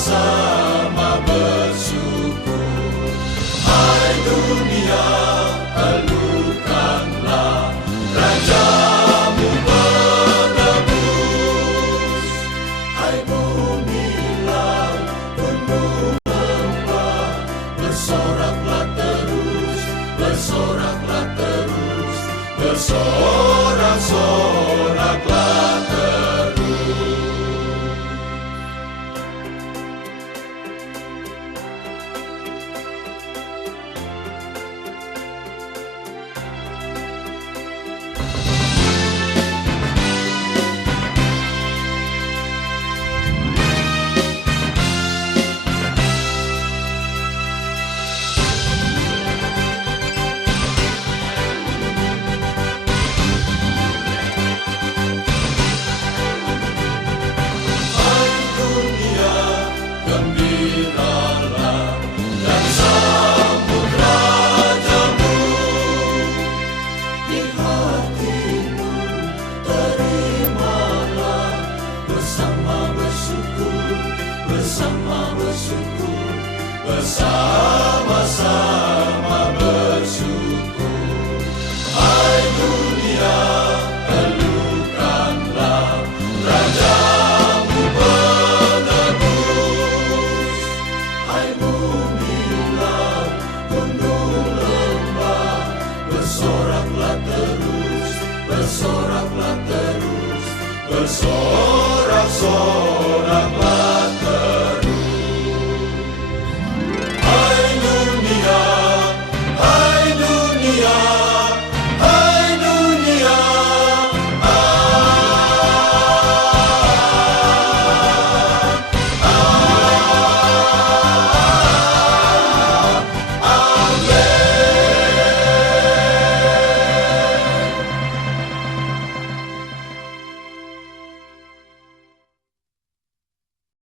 bersama-sama bersyukur. Hai dunia, elokkanlah Rajamu penebus. Hai bumi, laut, gunung, lembah, bersoraklah terus, bersoraklah terus, bersorak-soraklah terus. Gembiralah dan sambut Rajamu. Di hatimu terimalah bersama bersyukur, bersama bersyukur, bersama-sama bersyukur. Hai dunia, elokkanlah Rajamu penebus. Hai bumi, laut, gunung, lembah, bersoraklah terus, bersoraklah terus, bersorak-sorak